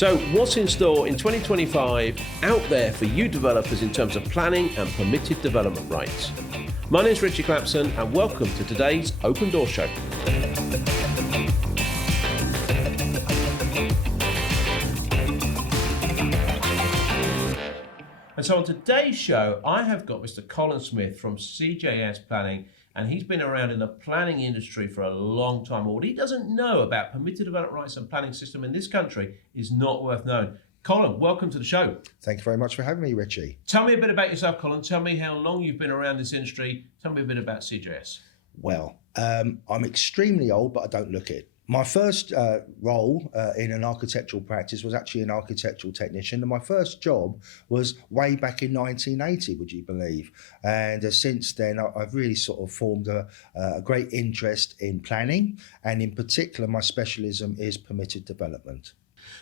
So what's in store in 2025 out there for you developers in terms of planning and permitted development rights? My name is Richie Clapson and welcome to today's Open Door Show. And so on today's show, I have got Mr. Colin Smith from CJS Planning, and he's been around in the planning industry for a long time. What he doesn't know about permitted development rights and planning system in this country is not worth knowing. Colin, welcome to the show. Thank you very much for having me, Richie. Tell me a bit about yourself, Colin. Tell me how long you've been around this industry. Tell me a bit about CJS. Well, I'm extremely old, but I don't look it. My first role in an architectural practice was actually an architectural technician, and my first job was way back in 1980, would you believe? And since then, I've really sort of formed a great interest in planning, and in particular, my specialism is permitted development.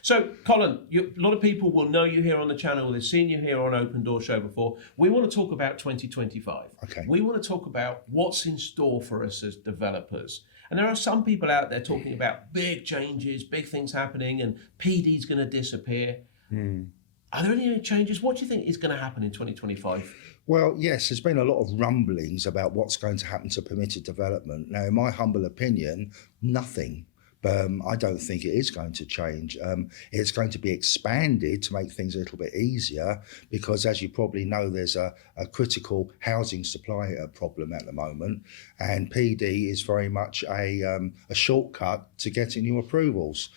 So, Colin, a lot of people will know you here on the channel. They've seen you here on Open Door Show before. We want to talk about 2025. Okay. We want to talk about what's in store for us as developers. And there are some people out there talking about big changes, big things happening, and PD's going to disappear. Are there any changes? What do you think is going to happen in 2025? Well, yes, there's been a lot of rumblings about what's going to happen to permitted development. Now, in my humble opinion, nothing. I don't think it is going to change. It's going to be expanded to make things a little bit easier because, as you probably know, there's a critical housing supply problem at the moment, and PD is very much a shortcut to getting new approvals.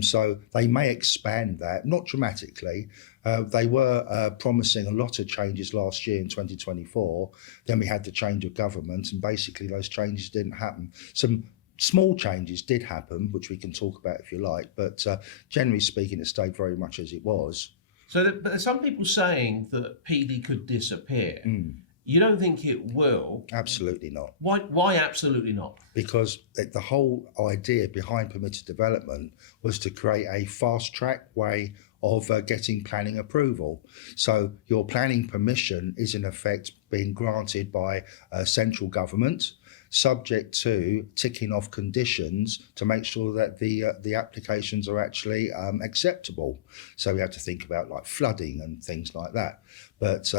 So they may expand that, not dramatically. They were promising a lot of changes last year in 2024. Then we had the change of government, and basically those changes didn't happen. Some small changes did happen, which we can talk about if you like, but generally speaking, it stayed very much as it was. So there's some people saying that PD could disappear. You don't think it will? Absolutely not. Why absolutely not? Because the whole idea behind permitted development was to create a fast track way of getting planning approval. So your planning permission is in effect being granted by central government, subject to ticking off conditions to make sure that the applications are actually acceptable. So we have to think about like flooding and things like that. But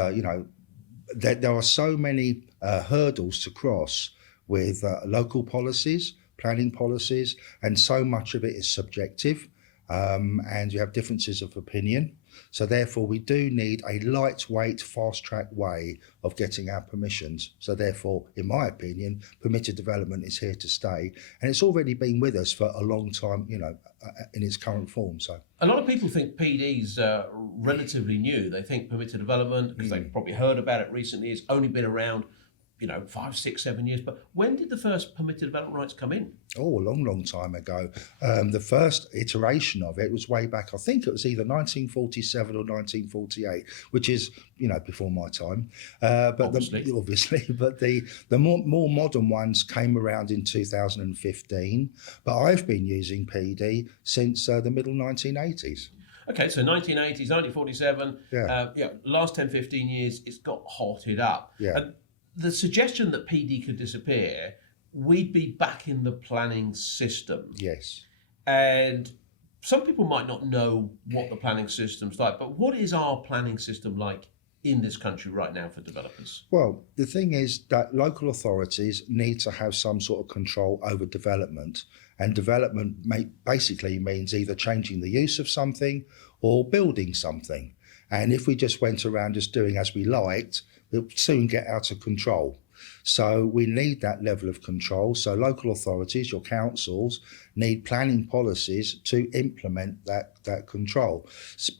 there are so many hurdles to cross with local policies, planning policies, and so much of it is subjective, and you have differences of opinion. So therefore, we do need a lightweight, fast-track way of getting our permissions. So therefore, in my opinion, permitted development is here to stay. And it's already been with us for a long time, in its current form. So a lot of people think PD's relatively new. They think permitted development, because they've probably heard about it recently, it's only been around 5, 6, 7 years. But when did the first permitted development rights come in? Oh, a long time ago. The first iteration of it was way back, I think it was either 1947 or 1948, which is, before my time. But obviously, but the more modern ones came around in 2015. But I've been using PD since the middle 1980s. Okay, so 1980s, 1947, last 10, 15 years, it's got hotted up. Yeah. And the suggestion that PD could disappear, we'd be back in the planning system. Yes. And some people might not know what the planning system's like, but what is our planning system like in this country right now for developers? Well, the thing is that local authorities need to have some sort of control over development. And development basically means either changing the use of something or building something. And if we just went around just doing as we liked, it'll soon get out of control. So we need that level of control. So local authorities, your councils, need planning policies to implement that control.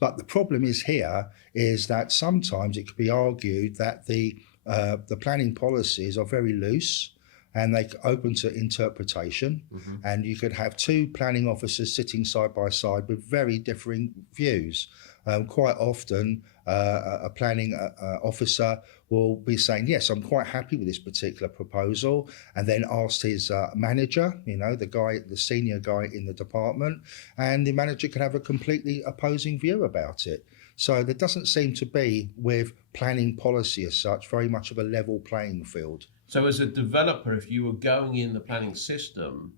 But the problem is that sometimes it could be argued that the planning policies are very loose and they're open to interpretation. And you could have two planning officers sitting side by side with very differing views. Quite often, a planning officer will be saying, yes, I'm quite happy with this particular proposal, and then asked his manager, the senior guy in the department, and the manager can have a completely opposing view about it. So there doesn't seem to be, with planning policy as such, very much of a level playing field. So as a developer, if you were going in the planning system,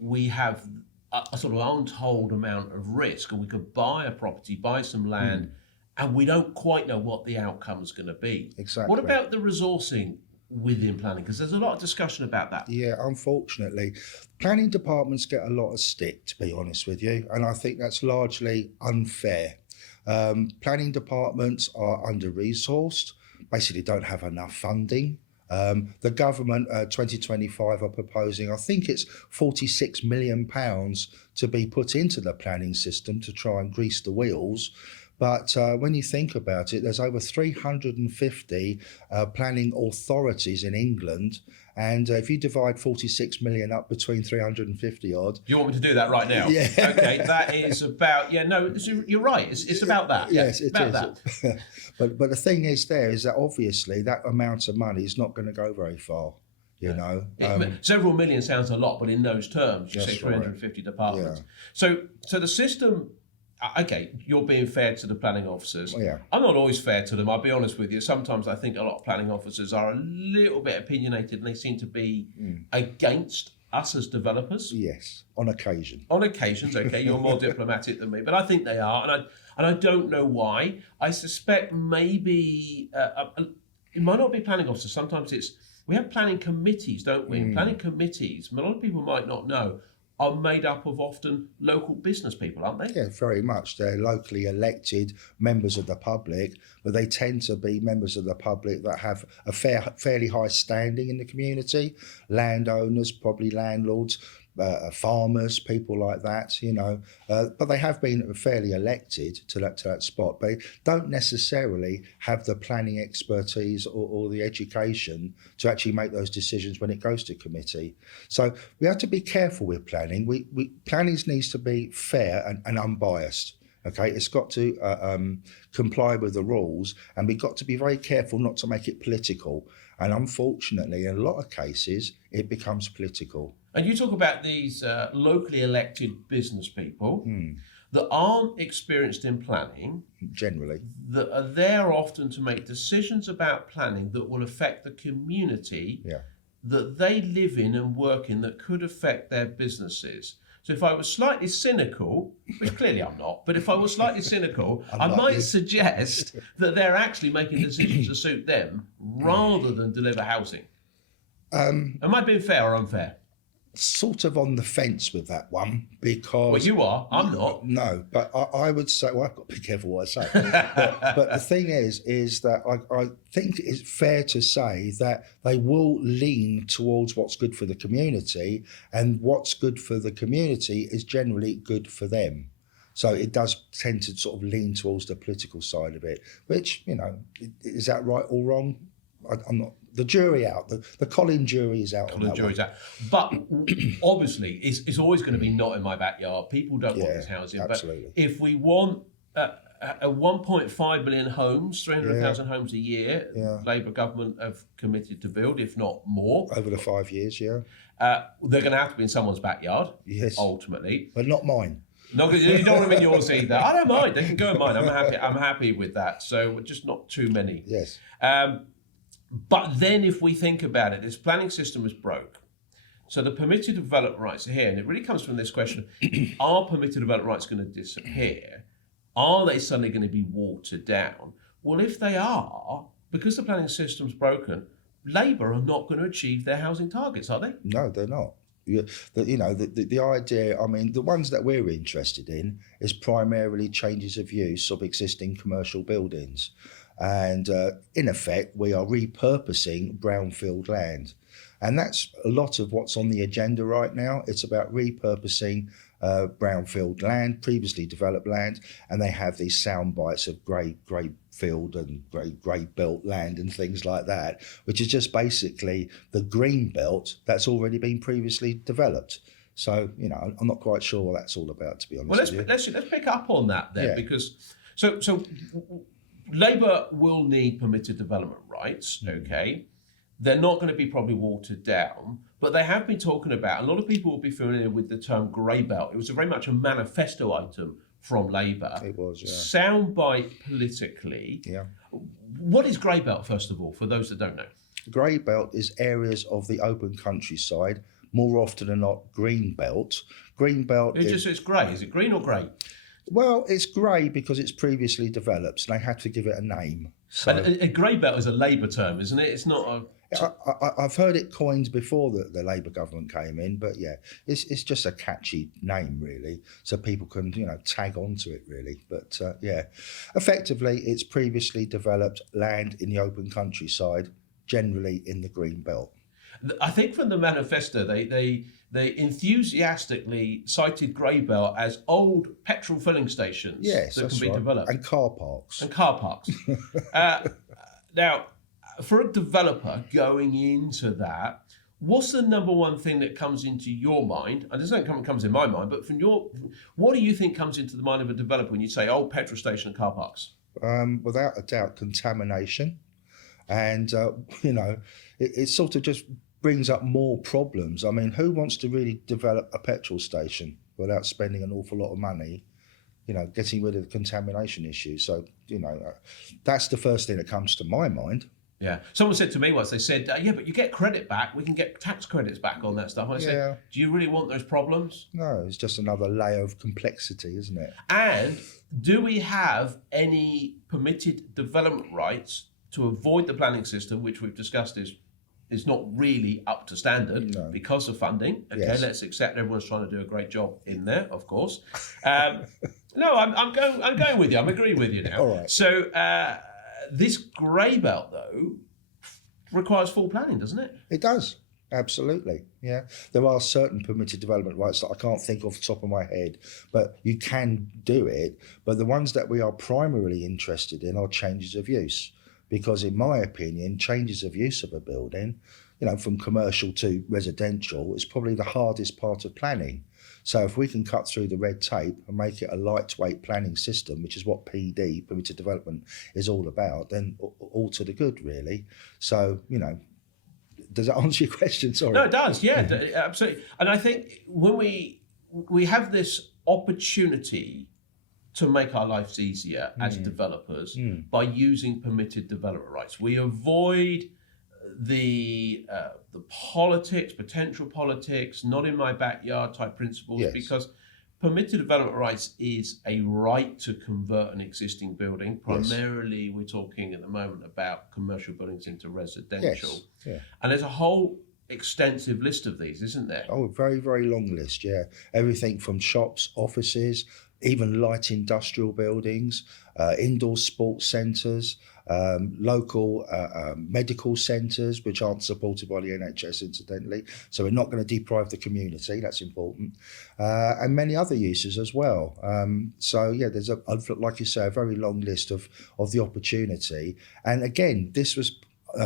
we have a sort of untold amount of risk, and we could buy a property, buy some land, and we don't quite know what the outcome's going to be. Exactly. What about the resourcing within planning? Because there's a lot of discussion about that. Yeah, unfortunately, planning departments get a lot of stick, to be honest with you, and I think that's largely unfair. Planning departments are under-resourced, basically don't have enough funding. The government 2025 are proposing, I think it's £46 million to be put into the planning system to try and grease the wheels. But when you think about it, there's over 350 planning authorities in England. And if you divide 46 million up between 350 odd. Do you want me to do that right now? Yeah. Okay, that is about, you're right. It's about that. Yes, it is. That. But the thing is that obviously that amount of money is not going to go very far. You know, several million sounds a lot, but in those terms, you say That's 350 departments. Yeah. So the system. Okay, you're being fair to the planning officers. Yeah. I'm not always fair to them, I'll be honest with you. Sometimes I think a lot of planning officers are a little bit opinionated and they seem to be against us as developers. Yes, on occasion. On occasions, okay, you're more diplomatic than me, but I think they are, and I don't know why. I suspect maybe it might not be planning officers. Sometimes we have planning committees, don't we? And planning committees, a lot of people might not know, are made up of often local business people, aren't they? Yeah, very much. They're locally elected members of the public, but they tend to be members of the public that have a fairly high standing in the community. Landowners, probably landlords, farmers, people like that, you know. But they have been fairly elected to that spot. They don't necessarily have the planning expertise or the education to actually make those decisions when it goes to committee. So we have to be careful with planning. Planning needs to be fair and unbiased. Okay, it's got to comply with the rules, and we've got to be very careful not to make it political. And unfortunately, in a lot of cases, it becomes political. And you talk about these locally elected business people that aren't experienced in planning. Generally. That are there often to make decisions about planning that will affect the community that they live in and work in, that could affect their businesses. So if I was slightly cynical, which clearly I'm not, but if I was slightly cynical, I might suggest that they're actually making decisions to suit them rather than deliver housing. Am I being fair or unfair? Sort of on the fence with that one, because... Well, you are. I'm not. No, but I would say... Well, I've got to be careful what I say. but the thing is that I think it's fair to say that they will lean towards what's good for the community, and what's good for the community is generally good for them. So it does tend to sort of lean towards the political side of it, which, you know, is that right or wrong? I'm not... The jury out, the Colin jury is out. Colin jury's out. But obviously, it's always going to be not in my backyard. People don't want this housing. Absolutely. But if we want a 1.5 million homes, 300,000 homes a year, Labour government have committed to build, if not more. Over the 5 years, they're going to have to be in someone's backyard, ultimately. But not mine. No, you don't want them in yours either. I don't mind. They can go in mine. I'm happy with that. So just not too many. Yes. But then if we think about it, this planning system is broke. So the permitted development rights are here. And it really comes from this question, are permitted development rights going to disappear? Are they suddenly going to be watered down? Well, if they are, because the planning system's broken, Labour are not going to achieve their housing targets, are they? No, they're not. The idea, I mean, the ones that we're interested in is primarily changes of use of existing commercial buildings. And in effect, we are repurposing brownfield land. And that's a lot of what's on the agenda right now. It's about repurposing brownfield land, previously developed land, and they have these sound bites of grey field and grey belt land and things like that, which is just basically the green belt that's already been previously developed. So, you know, I'm not quite sure what that's all about, to be honest with you. Let's pick up on that then, because so Labour will need permitted development rights, okay? They're not going to be probably watered down, but they have been talking about, a lot of people will be familiar with the term grey belt. It was very much a manifesto item from Labour. It was, Soundbite politically. Yeah. What is grey belt, first of all, for those that don't know? Grey belt is areas of the open countryside, more often than not green belt. Green belt. It's grey. Is it green or grey? Well, it's grey because it's previously developed, and they had to give it a name. So And a grey belt is a Labour term, isn't it? It's not a. I've heard it coined before the Labour government came in, but yeah, it's just a catchy name really, so people can tag onto it really. But yeah, effectively, it's previously developed land in the open countryside, generally in the green belt. I think from the manifesto, they enthusiastically cited grey belt as old petrol filling stations that can be developed. And car parks. Now, for a developer going into that, what's the number one thing that comes into your mind? And there's nothing comes in my mind, but what do you think comes into the mind of a developer when you say old petrol station and car parks? Without a doubt, contamination. And, it sort of just brings up more problems. I mean, who wants to really develop a petrol station without spending an awful lot of money, getting rid of the contamination issue? So, that's the first thing that comes to my mind. Yeah. Someone said to me once, they said, yeah, but you get credit back. We can get tax credits back on that stuff. And I said, do you really want those problems? No, it's just another layer of complexity, isn't it? And do we have any permitted development rights to avoid the planning system, which we've discussed is not really up to standard because of funding? Okay, yes. Let's accept everyone's trying to do a great job in there, of course. No, I'm going with you. I'm agreeing with you now. All right. So this grey belt, though, requires full planning, doesn't it? It does. Absolutely, yeah. There are certain permitted development rights that I can't think off the top of my head, but you can do it. But the ones that we are primarily interested in are changes of use. Because in my opinion, changes of use of a building, from commercial to residential, is probably the hardest part of planning. So if we can cut through the red tape and make it a lightweight planning system, which is what PD, permitted development, is all about, then all to the good, really. So, does that answer your question? Sorry. No, it does. Yeah, absolutely. And I think when we have this opportunity to make our lives easier as developers by using permitted development rights, we avoid the potential politics, not in my backyard type principles, because permitted development rights is a right to convert an existing building. Primarily, we're talking at the moment about commercial buildings into residential. Yes. Yeah. And there's a whole extensive list of these, isn't there? Oh, a very, very long list, yeah. Everything from shops, offices, even light industrial buildings, indoor sports centres, local medical centres, which aren't supported by the NHS, incidentally. So we're not going to deprive the community, that's important. And many other uses as well. So yeah, there's like you say, a very long list of the opportunity. And again, this was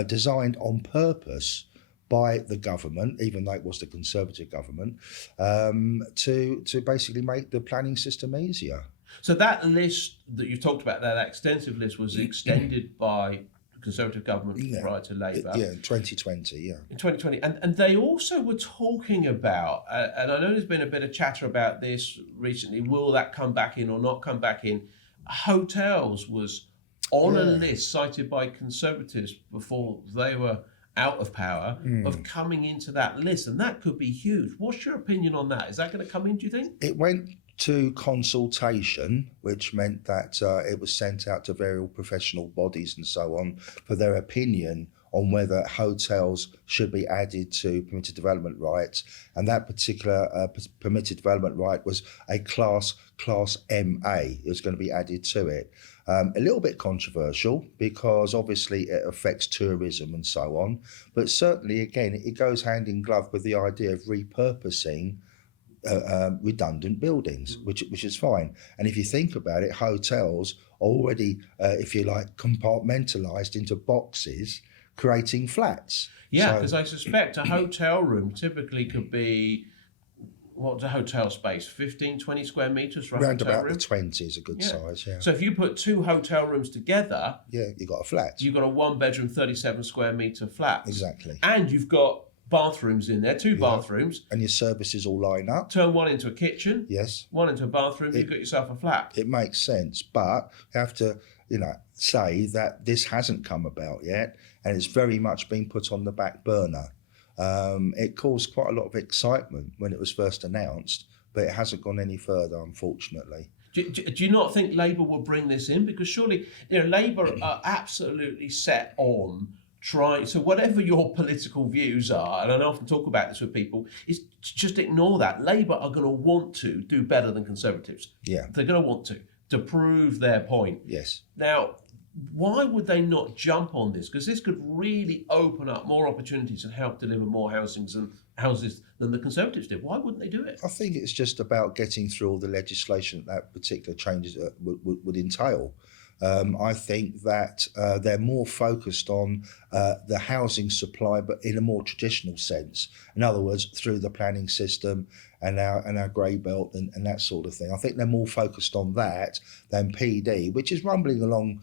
designed on purpose by the government, even though it was the Conservative government, to basically make the planning system easier. So that list that you talked about there, that extensive list, was extended by the Conservative government prior to Labour. Yeah, in 2020, yeah. In 2020. And they also were talking about, and I know there's been a bit of chatter about this recently, will that come back in or not come back in? Hotels was on a list cited by Conservatives before they were out of power of coming into that list, and that could be huge. What's your opinion on that? Is that going to come in, do you think? It went to consultation, which meant that it was sent out to various professional bodies and so on for their opinion on whether hotels should be added to permitted development rights. And that particular permitted development right was a class MA. It was going to be added to it. A little bit controversial because obviously it affects tourism and so on, but certainly again it goes hand in glove with the idea of repurposing redundant buildings, which is fine. And if you think about it, hotels are already, if you like, compartmentalised into boxes, creating flats. Yeah, because I suspect a hotel room typically could be, what's a hotel space, 15, 20 square metres for a Round hotel about room? the 20 is a good size, yeah. So if you put two hotel rooms together, you've got a flat. You've got a one bedroom, 37 square metre flat. Exactly. And you've got bathrooms in there, two bathrooms. And your services all line up. Turn one into a kitchen. Yes. One into a bathroom, you've got yourself a flat. It makes sense, but you have to, say that this hasn't come about yet, and it's very much been put on the back burner. It caused quite a lot of excitement when it was first announced, but it hasn't gone any further, unfortunately. Do you not think Labour will bring this in? Because surely, Labour are absolutely set on trying. So whatever your political views are, and I often talk about this with people, is just ignore that. Labour are going to want to do better than Conservatives. Yeah. They're going to want to prove their point. Yes. Now, why would they not jump on this? Because this could really open up more opportunities and help deliver more houses than the Conservatives did. Why wouldn't they do it? I think it's just about getting through all the legislation that particular changes would entail. I think that they're more focused on the housing supply, but in a more traditional sense. In other words, through the planning system and our grey belt and that sort of thing. I think they're more focused on that than PD, which is rumbling along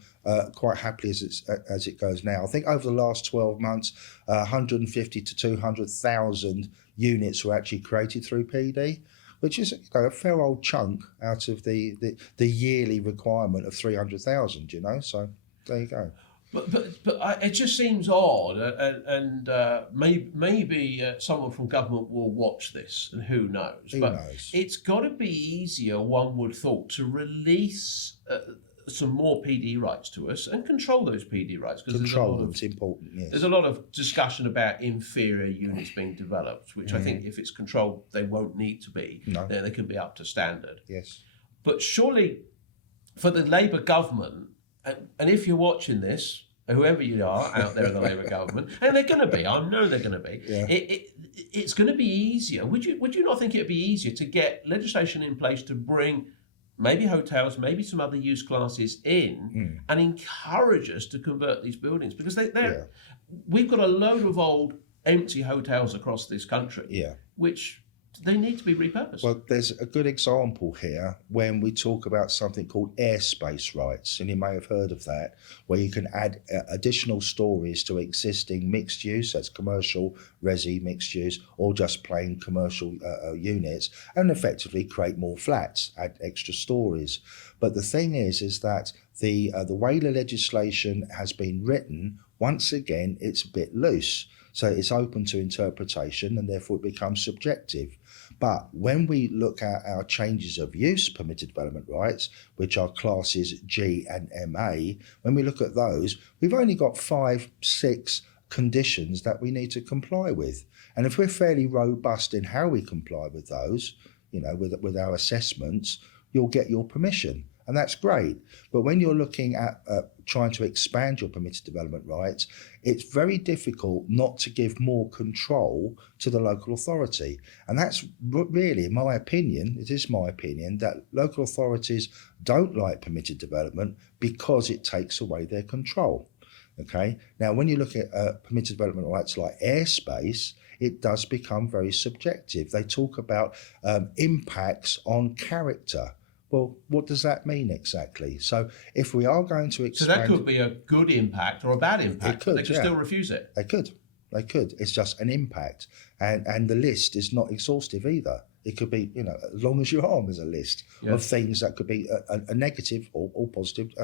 quite happily as it goes now. I think over the last 12 months, 150 to 200,000 units were actually created through PD, which is a fair old chunk out of the yearly requirement of 300,000. So there you go. But it just seems odd, and maybe someone from government will watch this, and who knows? Who knows? It's got to be easier, one would thought, to release some more PD rights to us and control those PD rights. Control them, it's important, yes. There's a lot of discussion about inferior units being developed, which I think if it's controlled, they won't need to be. No. They can be up to standard. Yes. But surely for the Labour government, and if you're watching this, whoever you are out there in the Labour government, and they're going to be, I know they're going to be, Yeah. It's going to be easier. Would you not think it'd be easier to get legislation in place to bring maybe hotels, maybe some other use classes in and encourage us to convert these buildings? Because we've got a load of old empty hotels across this country, which they need to be repurposed. Well, there's a good example here when we talk about something called airspace rights, and you may have heard of that, where you can add additional stories to existing mixed use, that's commercial, resi, mixed use, or just plain commercial units, and effectively create more flats, add extra stories. But the thing is that the way the legislation has been written, once again, it's a bit loose. So it's open to interpretation and therefore it becomes subjective. But when we look at our changes of use permitted development rights, which are classes G and MA, when we look at those, we've only got 5, 6 conditions that we need to comply with. And if we're fairly robust in how we comply with those, with our assessments, you'll get your permission. And that's great. But when you're looking at trying to expand your permitted development rights, it's very difficult not to give more control to the local authority. And that's really, in my opinion, it is my opinion, that local authorities don't like permitted development because it takes away their control. Okay. Now, when you look at permitted development rights like airspace, it does become very subjective. They talk about impacts on character. Well, what does that mean exactly? So if we are going to expand... So that could be a good impact or a bad impact. It could, they could still refuse it. They could. It's just an impact. And the list is not exhaustive either. It could be, as long as your arm is a list of things that could be a negative or positive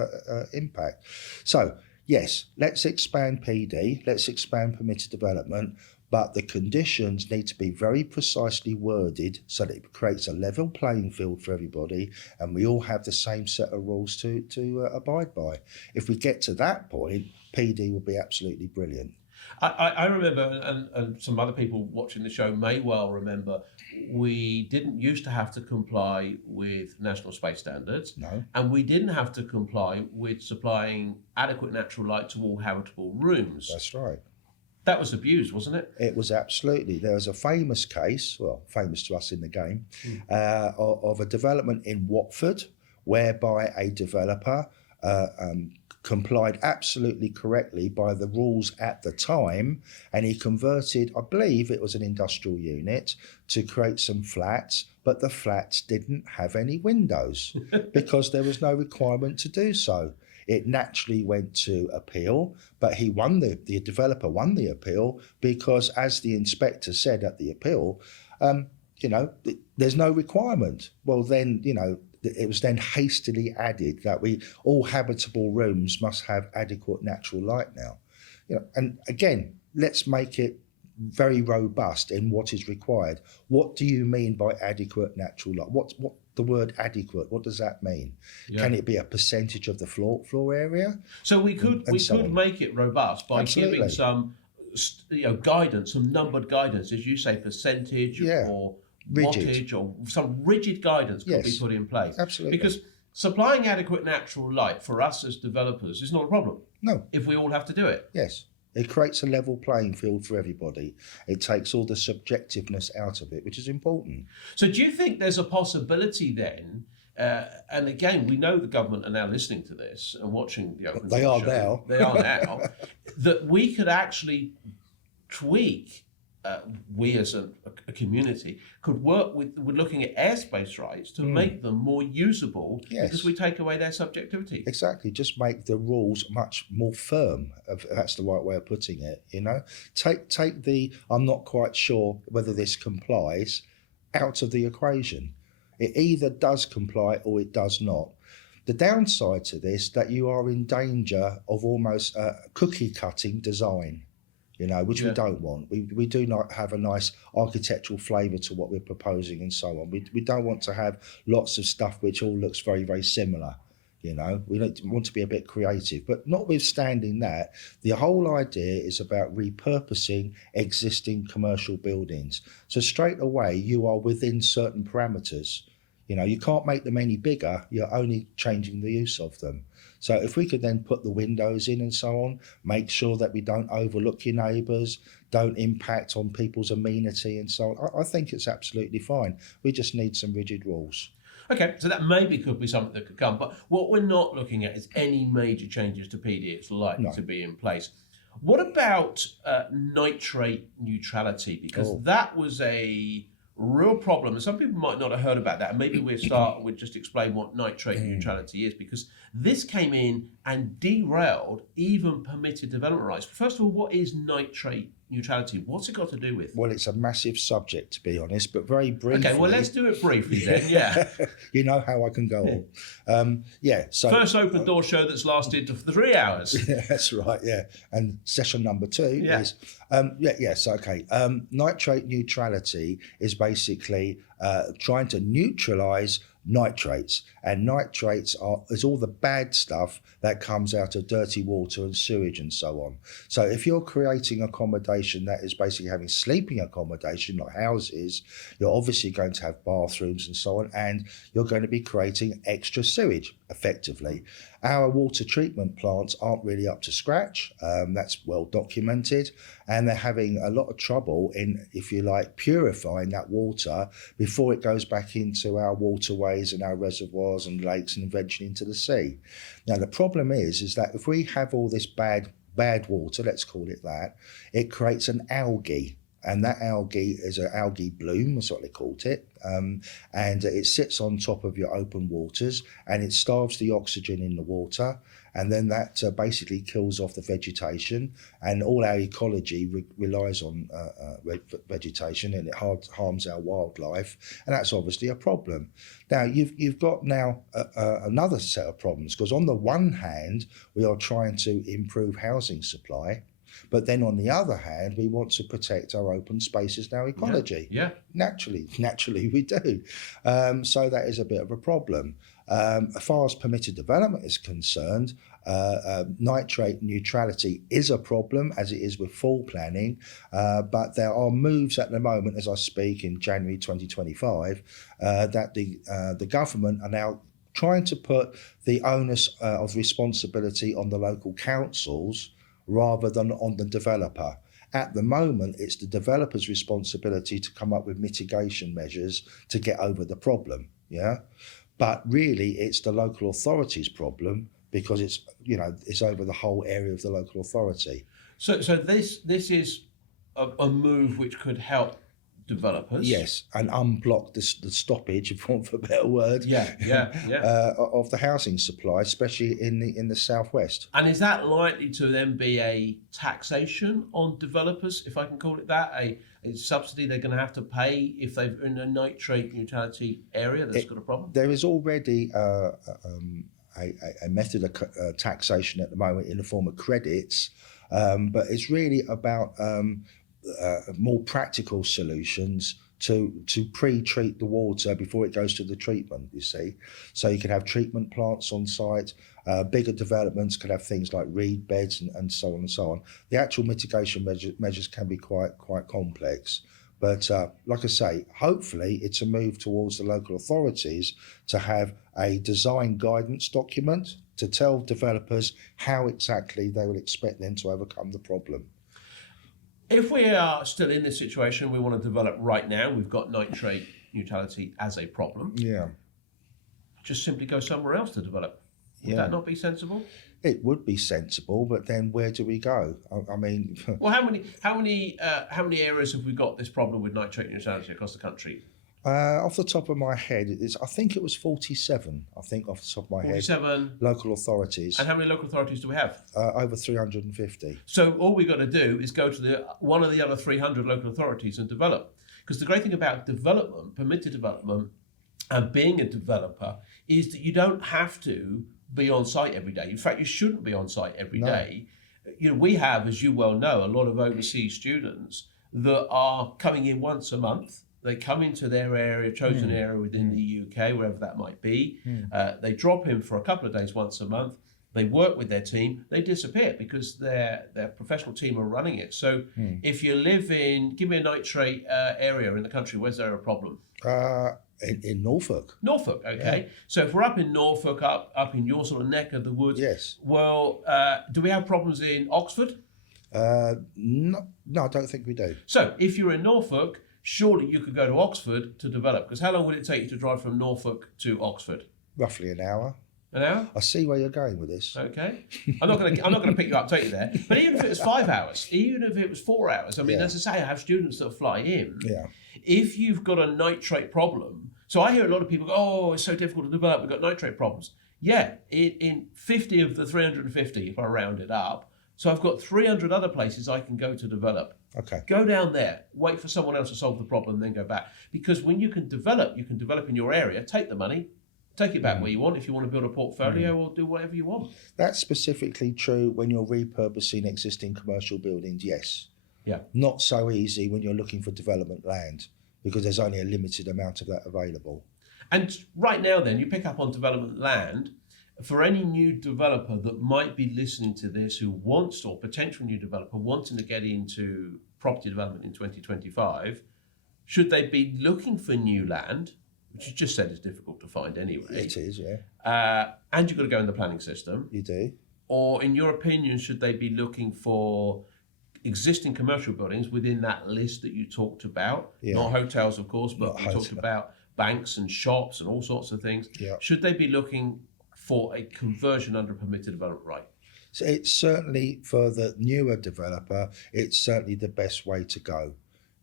impact. So, yes, let's expand PD. Let's expand permitted development. But the conditions need to be very precisely worded so that it creates a level playing field for everybody and we all have the same set of rules to abide by. If we get to that point, PD will be absolutely brilliant. I remember, and some other people watching the show may well remember, we didn't used to have to comply with national space standards. No. And we didn't have to comply with supplying adequate natural light to all habitable rooms. That's right. That was abused, wasn't it? It was absolutely. There was a famous case, well, famous to us in the game, of a development in Watford whereby a developer complied absolutely correctly by the rules at the time, and he converted, I believe it was an industrial unit, to create some flats, but the flats didn't have any windows because there was no requirement to do so. It naturally went to appeal, but he won the developer won the appeal because, as the inspector said at the appeal, there's no requirement. Well, then, it was then hastily added that all habitable rooms must have adequate natural light now. And again, let's make it very robust in what is required. What do you mean by adequate natural light? What the word adequate? What does that mean? Yeah. Can it be a percentage of the floor area? So we could make it robust by giving some guidance, some numbered guidance, as you say, percentage or rigid wattage, or some rigid guidance could be put in place. Absolutely. Because supplying adequate natural light for us as developers is not a problem. No. If we all have to do it. Yes. It creates a level playing field for everybody. It takes all the subjectiveness out of it, which is important. So do you think there's a possibility then, and again, we know the government are now listening to this and watching the Open They Door are show. now. They are now. That we could actually tweak, we as a community could work with looking at airspace rights to make them more usable, because we take away their subjectivity. Exactly. Just make the rules much more firm. That's the right way of putting it. Take the I'm not quite sure whether this complies out of the equation. It either does comply or it does not. The downside to this, that you are in danger of almost cookie cutting design, which we don't want. We do not have a nice architectural flavour to what we're proposing and so on. We don't want to have lots of stuff which all looks very, very similar. We want to be a bit creative. But notwithstanding that, the whole idea is about repurposing existing commercial buildings. So straight away, you are within certain parameters. You can't make them any bigger. You're only changing the use of them. So if we could then put the windows in and so on, make sure that we don't overlook your neighbours, don't impact on people's amenity and so on, I think it's absolutely fine. We just need some rigid rules. Okay, so that maybe could be something that could come. But what we're not looking at is any major changes to PD. It's likely to be in place. What about nitrate neutrality? Because that was a real problem, and some people might not have heard about that. And maybe we'll just explain what nitrate neutrality is, because this came in and derailed even permitted development rights. First of all, what is nitrate neutrality? What's it got to do with? Well, it's a massive subject, to be honest, but very briefly. Okay, well, let's do it briefly then. Yeah. You know how I can go on. So first open door show that's lasted 3 hours. Yeah, that's right. Yeah, and session number 2 is nitrate neutrality is basically trying to neutralise nitrates, and nitrates is all the bad stuff that comes out of dirty water and sewage and so on. So if you're creating accommodation that is basically having sleeping accommodation, like houses, you're obviously going to have bathrooms and so on, and you're going to be creating extra sewage effectively. Our water treatment plants aren't really up to scratch. That's well documented, and they're having a lot of trouble in, if you like, purifying that water before it goes back into our waterways and our reservoirs and lakes and eventually into the sea. Now, the problem is that if we have all this bad water, let's call it that, it creates an algae. And that algae is an algae bloom, that's what they called it. And it sits on top of your open waters, and it starves the oxygen in the water. And then that basically kills off the vegetation, and all our ecology relies on vegetation, and it harms our wildlife. And that's obviously a problem. Now, you've got now another set of problems, because on the one hand, we are trying to improve housing supply. But then on the other hand, we want to protect our open spaces and our ecology. Yeah. Naturally we do. So that is a bit of a problem. As far as permitted development is concerned, nitrate neutrality is a problem, as it is with full planning. But there are moves at the moment, as I speak, in January 2025, that the government are now trying to put the onus of responsibility on the local councils rather than on the developer. At the moment, it's the developer's responsibility to come up with mitigation measures to get over the problem, But really, it's the local authority's problem, because it's over the whole area of the local authority. So this is a move which could help developers. Yes, and unblock the stoppage, if you want for a better word. Of the housing supply, especially in the southwest. And is that likely to then be a taxation on developers, if I can call it that, a subsidy they're going to have to pay if they're in a nitrate neutrality area that's got a problem? There is already a method of taxation at the moment in the form of credits, but it's really about more practical solutions to pre-treat the water before it goes to the treatment, you see. So you can have treatment plants on site. Bigger developments can have things like reed beds and so on and so on. The actual mitigation measures can be quite complex. But like I say, hopefully it's a move towards the local authorities to have a design guidance document to tell developers how exactly they would expect them to overcome the problem. If we are still in this situation, we want to develop right now, we've got nitrate neutrality as a problem. Yeah. Just simply go somewhere else to develop. Would that not be sensible? It would be sensible, but then where do we go? I mean, well, how many areas have we got this problem with nitrate neutrality across the country? Off the top of my head, I think it was 47. I think off the top of my 47 head, local authorities. And how many local authorities do we have? Over 350. So all we've got to do is go to one of the other 300 local authorities and develop. Because the great thing about development, permitted development, and being a developer is that you don't have to be on site every day. In fact, you shouldn't be on site every day. You know, we have, as you well know, a lot of overseas students that are coming in once a month. They come into their area, chosen area within the UK, wherever that might be. They drop in for a couple of days once a month. They work with their team. They disappear because their professional team are running it. So if you live in, give me a nitrate area in the country, where's there a problem? In Norfolk. Norfolk, okay. Yeah. So if we're up in Norfolk, up in your sort of neck of the woods, yes. Well, do we have problems in Oxford? No, I don't think we do. So if you're in Norfolk, surely you could go to Oxford to develop. Because how long would it take you to drive from Norfolk to Oxford? Roughly an hour. An hour? I see where you're going with this. Okay. I'm not going to pick you up, take you there. But even if it was 5 hours, even if it was 4 hours, I mean, as I say, I have students that fly in. Yeah. If you've got a nitrate problem, so I hear a lot of people go, oh, it's so difficult to develop, we've got nitrate problems. Yeah, in 50 of the 350, if I round it up, so I've got 300 other places I can go to develop. Okay. Go down there, wait for someone else to solve the problem, then go back. Because when you can develop in your area, take the money, take it back where you want if you want to build a portfolio or do whatever you want. That's specifically true when you're repurposing existing commercial buildings, yes. Yeah. Not so easy when you're looking for development land because there's only a limited amount of that available. And right now then, you pick up on development land. For any new developer that might be listening to this who wants, or potential new developer wanting to get into property development in 2025, should they be looking for new land, which you just said is difficult to find anyway? It is, yeah. And you've got to go in the planning system. You do. Or in your opinion, should they be looking for existing commercial buildings within that list that you talked about? Yeah. Not hotels, of course, but we talked about banks and shops and all sorts of things. Yeah. Should they be looking for a conversion under a permitted development right? So it's certainly, for the newer developer, it's certainly the best way to go.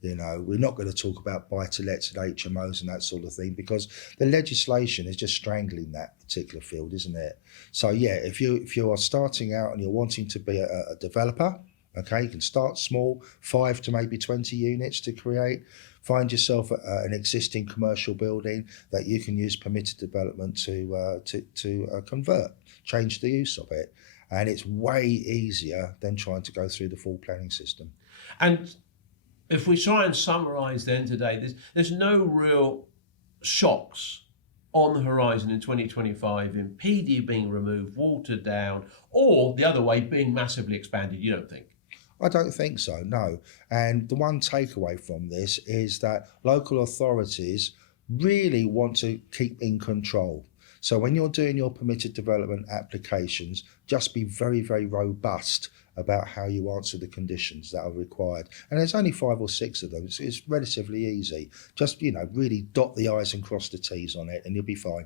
You know, we're not going to talk about buy-to-lets and HMOs and that sort of thing because the legislation is just strangling that particular field, isn't it? So yeah, if you are starting out and you're wanting to be a developer, okay, you can start small, 5 to maybe 20 units to create. Find yourself an existing commercial building that you can use permitted development to convert, change the use of it. And it's way easier than trying to go through the full planning system. And if we try and summarise then today, there's no real shocks on the horizon in 2025 in PD being removed, watered down, or the other way, being massively expanded, you don't think? I don't think so, no. And the one takeaway from this is that local authorities really want to keep in control. So when you're doing your permitted development applications, just be very, very robust about how you answer the conditions that are required. And there's only 5 or 6 of them. It's relatively easy. Just, really dot the I's and cross the T's on it and you'll be fine.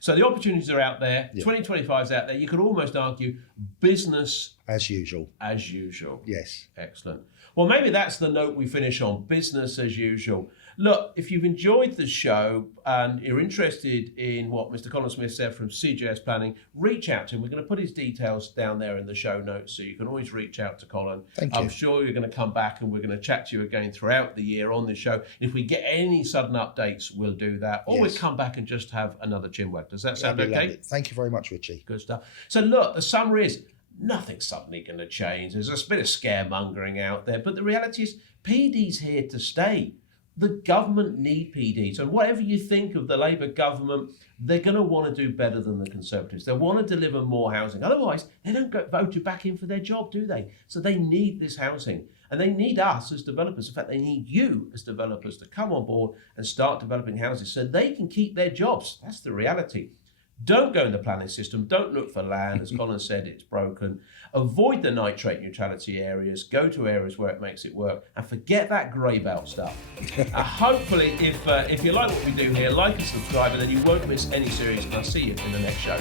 So the opportunities are out there. Yeah. 2025 is out there. You could almost argue business as usual. As usual. Yes. Excellent. Well, maybe that's the note we finish on, business as usual. Look, if you've enjoyed the show and you're interested in what Mr. Colin Smith said from CJS Planning, reach out to him. We're going to put his details down there in the show notes, so you can always reach out to Colin. Thank you. I'm sure you're going to come back and we're going to chat to you again throughout the year on this show. If we get any sudden updates, we'll do that. Or we'll come back and just have another chinwag. Does that sound okay? Thank you very much, Richie. Good stuff. So look, the summary is, nothing's suddenly going to change. There's a bit of scaremongering out there, but the reality is PD's here to stay. The government need PDs, and whatever you think of the Labour government, they're going to want to do better than the Conservatives. They want to deliver more housing. Otherwise, they don't get voted back in for their job, do they? So they need this housing, and they need us as developers. In fact, they need you as developers to come on board and start developing houses so they can keep their jobs. That's the reality. Don't go in the planning system. Don't look for land. As Colin said, it's broken. Avoid the nitrate neutrality areas. Go to areas where it makes it work. And forget that grey belt stuff. Hopefully, if you like what we do here, like and subscribe, and then you won't miss any series. And I'll see you in the next show.